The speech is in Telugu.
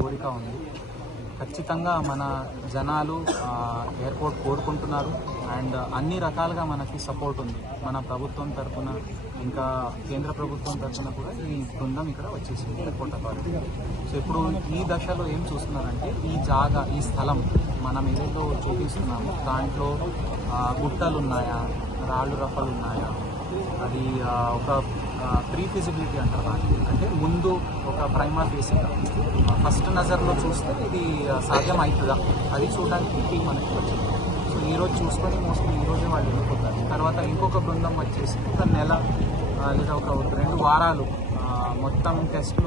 కోరిక ఉంది. ఖచ్చితంగా మన జనాలు ఎయిర్పోర్ట్ కోరుకుంటున్నారు. అండ్ అన్ని రకాలుగా మనకి సపోర్ట్ ఉంది. మన ప్రభుత్వం తరఫున, ఇంకా కేంద్ర ప్రభుత్వం తరఫున కూడా ఈ బృందం ఇక్కడ వచ్చేసింది ఎయిర్పోర్ట్ అథారిటీ. సో ఇప్పుడు ఈ దశలో ఏం చూస్తున్నారంటే, ఈ స్థలం మనం ఏదైతే చూపిస్తున్నామో దాంట్లో గుట్టలు ఉన్నాయా, రాళ్ళు రప్పలు ఉన్నాయా, అది ఒక ప్రీ ఫిజిబిలిటీ అంటారు దానికి. అంటే ముందు ఒక ప్రైమా ఫేసింగ్ ఫస్ట్ నజర్లో చూస్తే ఇది సాధ్యం అవుతుందా అది చూడడానికి టీం మనకి వచ్చింది. సో ఈరోజు చూసుకొని మోస్ట్లీ ఈరోజే వాళ్ళు వెళ్ళిపోతారు. తర్వాత ఇంకొక బృందం వచ్చేసి ఒక నెల లేదా ఒక 2 వారాలు మొత్తం టెస్టులు